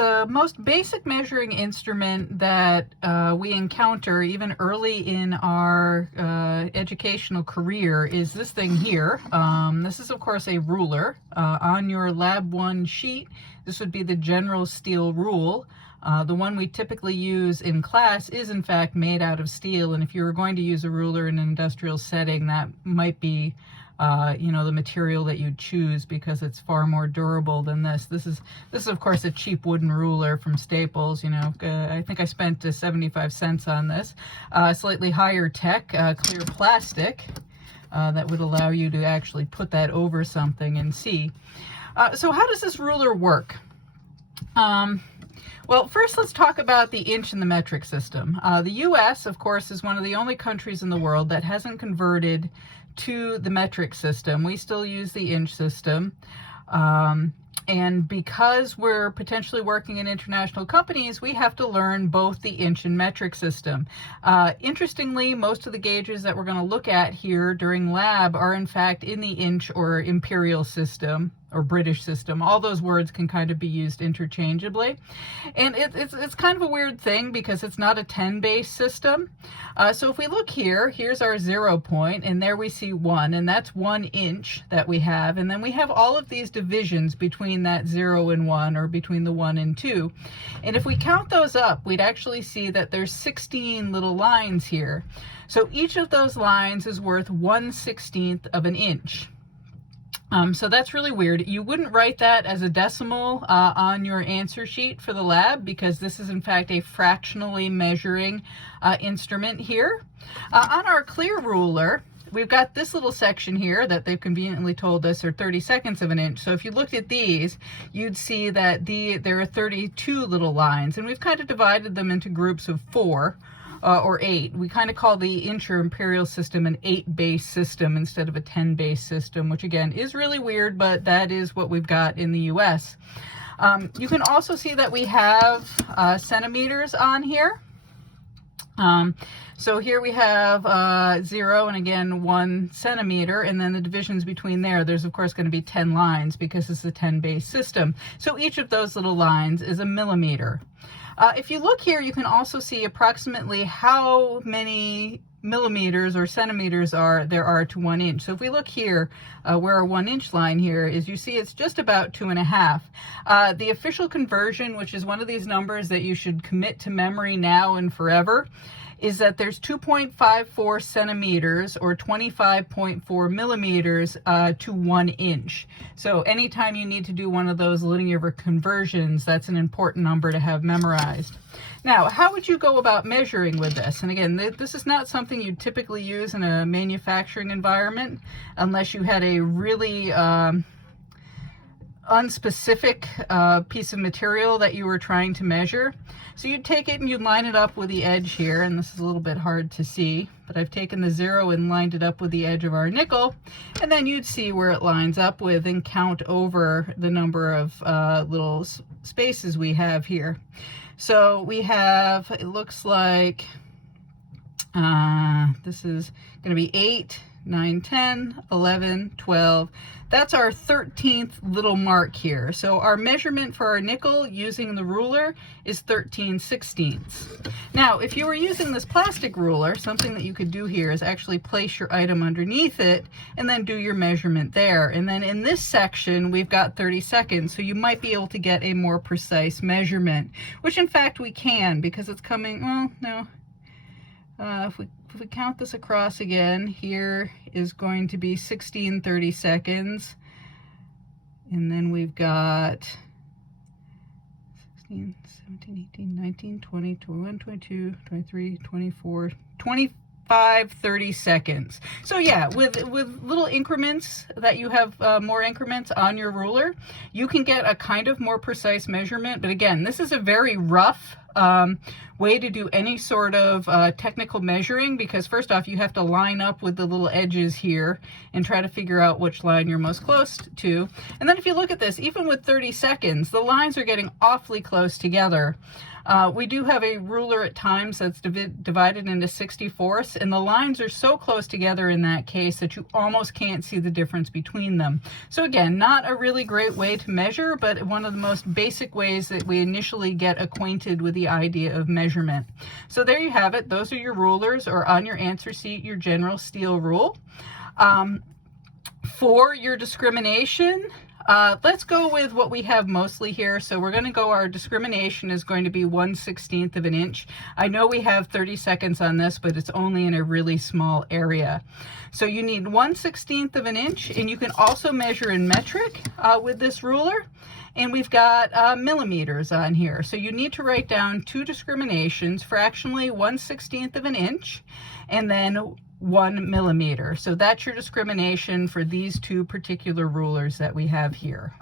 the most basic measuring instrument that we encounter even early in our educational career is this thing here. This is of course a ruler. On your Lab 1 sheet, this would be the general steel rule. The one we typically use in class is in fact made out of steel, and if you were going to use a ruler in an industrial setting, that might be the material that you choose because it's far more durable than this. This is of course a cheap wooden ruler from Staples. I think I spent 75 cents on this. Slightly higher tech, clear plastic that would allow you to actually put that over something and see. So how does this ruler work? Well, first let's talk about the inch in the metric system. The US, of course, is one of the only countries in the world that hasn't converted to the metric system. We still use the inch system. And because we're potentially working in international companies, we have to learn both the inch and metric system. Interestingly, most of the gauges that we're going to look at here during lab are in fact in the inch or imperial system or British system. All those words can kind of be used interchangeably. And it's kind of a weird thing because it's not a 10-base system. So if we look here, here's our 0 point, and there we see 1, and that's 1 inch that we have. And then we have all of these divisions between that 0 and 1, or between the 1 and 2. And if we count those up, we'd actually see that there's 16 little lines here. So each of those lines is worth 1/16 of an inch. So that's really weird. You wouldn't write that as a decimal on your answer sheet for the lab because this is in fact a fractionally measuring instrument here. On our clear ruler, we've got this little section here that they've conveniently told us are 30 of an inch. So if you looked at these, you'd see that there are 32 little lines, and we've kind of divided them into groups of 4. Or 8. We kind of call the inch or imperial system an 8-base system instead of a 10-base system, which again is really weird, but that is what we've got in the US. You can also see that we have centimeters on here. So here we have 0 and again 1 centimeter, and then the divisions between there's of course going to be 10 lines because it's a 10-base system. So each of those little lines is a millimeter. If you look here, you can also see approximately how many millimeters or centimeters there are to 1 inch. So if we look here, where our 1 inch line here is, you see it's just about 2.5. The official conversion, which is one of these numbers that you should commit to memory now and forever, is that there's 2.54 centimeters or 25.4 millimeters to 1 inch. So anytime you need to do one of those linear conversions, that's an important number to have memorized. Now, how would you go about measuring with this? And again, this is not something you typically use in a manufacturing environment unless you had a really unspecific piece of material that you were trying to measure. So you'd take it and you'd line it up with the edge here, and this is a little bit hard to see, but I've taken the 0 and lined it up with the edge of our nickel, and then you'd see where it lines up with and count over the number of little spaces we have here. So we have, it looks like this is going to be 8, 9, 10, 11, 12. That's our 13th little mark here. So our measurement for our nickel using the ruler is 13/16. Now, if you were using this plastic ruler, something that you could do here is actually place your item underneath it and then do your measurement there. And then in this section, we've got 30 seconds. So you might be able to get a more precise measurement, which in fact we can because it's coming, well, no. If we count this across again, here is going to be 16 30-seconds. And then we've got 16, 17, 18, 19, 20, 21, 22, 23, 24, 25, 30 seconds. So yeah, with little increments that you have more increments on your ruler, you can get a kind of more precise measurement. But again, this is a very rough way to do any sort of technical measuring, because first off, you have to line up with the little edges here and try to figure out which line you're most close to. And then if you look at this, even with 30 seconds, the lines are getting awfully close together. We do have a ruler at times that's divided into 64ths, and the lines are so close together in that case that you almost can't see the difference between them. So again, not a really great way to measure, but one of the most basic ways that we initially get acquainted with the idea of measurement. So there you have it. Those are your rulers, or on your answer sheet, your general steel rule. For your discrimination, let's go with what we have mostly here. So we're going to go, our discrimination is going to be 1/16 of an inch. I know we have 30 seconds on this, but it's only in a really small area. So you need 1/16 of an inch, and you can also measure in metric with this ruler. And we've got millimeters on here. So you need to write down two discriminations, fractionally 1/16 of an inch, and then 1 millimeter. So that's your discrimination for these two particular rulers that we have here.